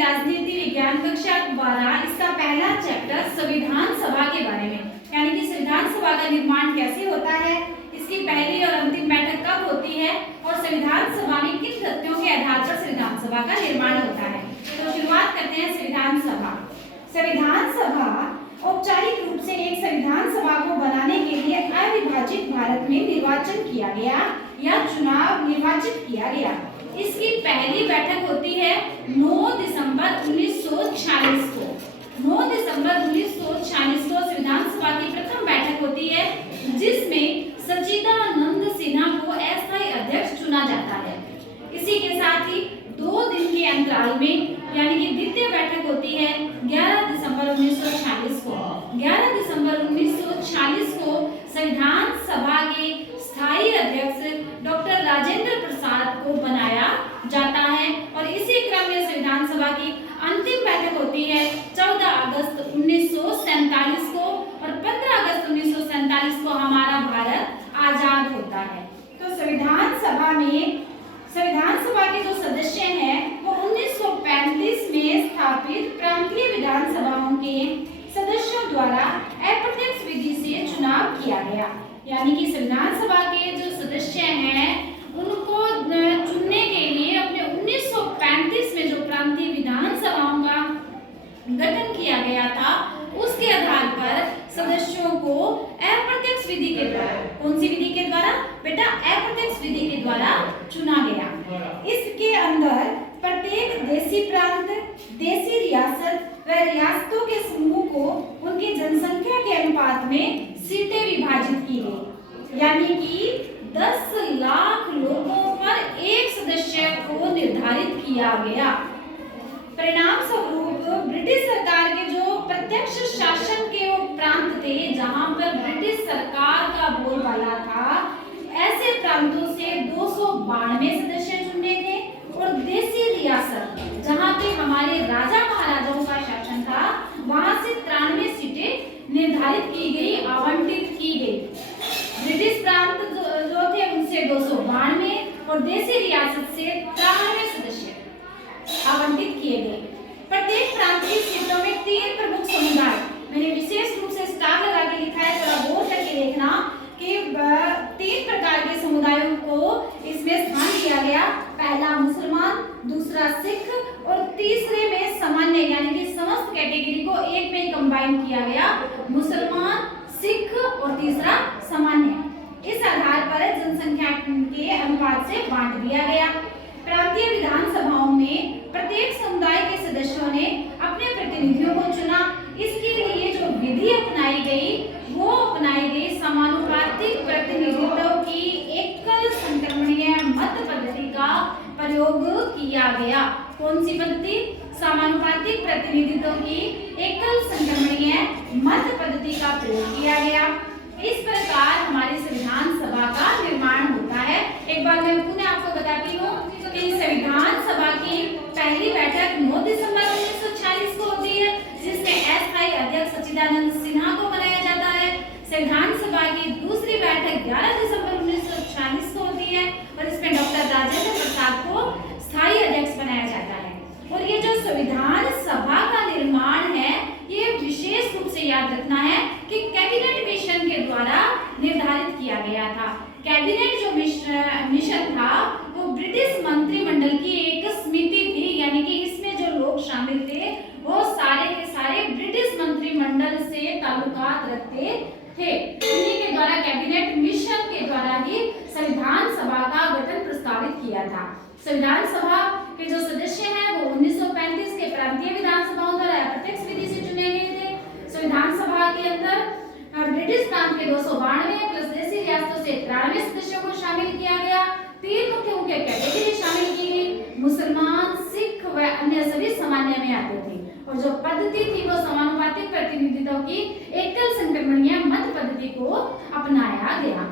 राजनीति विज्ञान कक्षा द्वारा इसका पहला चैप्टर संविधान सभा के बारे में, यानी कि संविधान सभा का निर्माण कैसे होता है, इसकी पहली और अंतिम बैठक कब होती है और संविधान सभा में किन तथ्यों के आधार पर संविधान सभा का निर्माण होता है। तो शुरुआत करते हैं संविधान सभा। संविधान सभा औपचारिक रूप से एक संविधान सभा को बनाने के लिए अविभाजित भारत में निर्वाचन किया गया या चुनाव निर्वाचित किया गया। इसकी पहली बैठक होती है 9 दिसंबर 1946 को। 9 दिसंबर 1946 को संविधान सभा की प्रथम बैठक होती है, जिसमें सच्चिदानंद सिन्हा को अस्थायी अध्यक्ष चुना जाता है। इसी के साथ ही 2 दिन के अंतराल में यानी कि द्वितीय बैठक होती है 11 दिसंबर 1946 को। 11 दिसंबर 1946 को संविधान सभा के स्थायी अध्यक्ष डॉक्टर राजेंद्र प्रसाद को बनाया जाता है और इसी क्रम में संविधान सभा की अंतिम बैठक होती है 14 अगस्त 1947 को और 15 अगस्त 1947 को हमारा भारत आजाद होता है। तो संविधान सभा के जो सदस्य हैं वो 1935 में स्थापित प्रांतीय विधानसभाओं के सदस्यों द्वारा अप्रत्यक्ष विधि से चुनाव किया गया, यानी कि संविधान सभा के जो सदस्य हैं उनको चुनने के लिए अपने 1935 में जो प्रांतीय विधानसभाओं का गठन किया गया था उसके आधार पर सदस्यों को अप्रत्यक्ष विधि के द्वारा, कौन सी विधि के द्वारा बेटा, अप्रत्यक्ष विधि के द्वारा चुना गया। इसके अंदर प्रत्येक देशी प्रांत, देशी रियासत व रियासतों के समूह को उनकी जनसंख्या के अनुपात में सीटें विभाजित की गई, यानी कि 10 लाख लोगों पर एक सदस्य को निर्धारित किया गया। परिणाम स्वरूप ब्रिटिश सरकार के जो प्रत्यक्ष शासन के वो प्रांत थे जहां पर ब्रिटिश सरकार का बोलबाला था, ऐसे प्रांतों से 292 सदस्य चुने थे और देशी रियासत जहां पे हमारे राजा महाराजाओं का शासन था वहां से 93 सीटें निर्धारित की गई, आवंटित की गई। ब्रिटिश प्रांत जो थे उनसे 292 और देशी रियासत से 93 सदस्य आवंटित किए गए। प्रत्येक प्रांत की सीटों में 3 प्रमुख समुदाय, मैंने विशेष रूप से स्टार लगा के लिखा है, थोड़ा गौर करके देखना कि 3 प्रकार के समुदायों को इसमें स्थान दिया गया। पहला मुसलमान, दूसरा सिख और तीसरे में सामान्य, यानी कि समस्त कैटेगरी को एक में कंबाइन किया गया, मुसलमान, सिख और तीसरा सामान्य। इस आधार पर जनसंख्या के अनुपात से बांट दिया गया। प्रांतीय विधानसभाओं में प्रत्येक समुदाय के सदस्यों ने अपने प्रतिनिधियों को चुना। इसके लिए जो विधि अपनाई गई वो अपनाई गई समानुपातिक प्रतिनिधित्व की एकल संक्रमणीय मत पद्धति का प्रयोग किया गया। कौन सी पद्धति? समानुपातिक प्रतिनिधित्व की एकल संक्रमणीय मत पद्धति का प्रयोग किया गया। इस प्रकार हमारी संविधान सभा का निर्माण होता है। एक बार मैं पुनः आपको बताती हूँ कि संविधान सभा की पहली बैठक 9 दिसंबर 1946 को होती है, जिसमें अस्थायी अध्यक्ष सच्चिदानंद सिन्हा को बनाया जाता है। संविधान सभा की दूसरी बैठक 11 दिसंबर 1946 को होती है और इसमें डॉक्टर राजेंद्र प्रसाद को स्थायी अध्यक्ष बनाया जाता है। और ये जो संविधान सभा का निर्माण है ये विशेष रूप से याद रखना है कि कैबिनेट मिशन के द्वारा निर्धारित किया गया था। कैबिनेट जो मिशन था वो ब्रिटिश मंत्रिमंडल की एक समिति थी, यानी कि इसमें जो लोग शामिल थे वो सारे के सारे ब्रिटिश मंत्रिमंडल से ताल्लुकात रखते थे। इन्हीं के द्वारा कैबिनेट मिशन के द्वारा ही संविधान सभा का गठन प्रस्तावित किया था। संविधान सभा के जो सदस्य हैं वो 1935 के प्रांतीय विधानसभाओं द्वारा अप्रत्यक्ष विधि से चुने गए थे। संविधान सभा के अंदर ब्रिटिश प्रांत के 292 प्लस देशी रियासतों से 93 सदस्यों को शामिल किया गया। 3 मुख्य कैटेगरी शामिल की गई, मुसलमान, सिख व अन्य सभी सामान्य में आते थे और जो पद्धति थी वो समानुपातिक प्रतिनिधित्व की एकल संक्रमणीय मत पद्धति को अपनाया गया।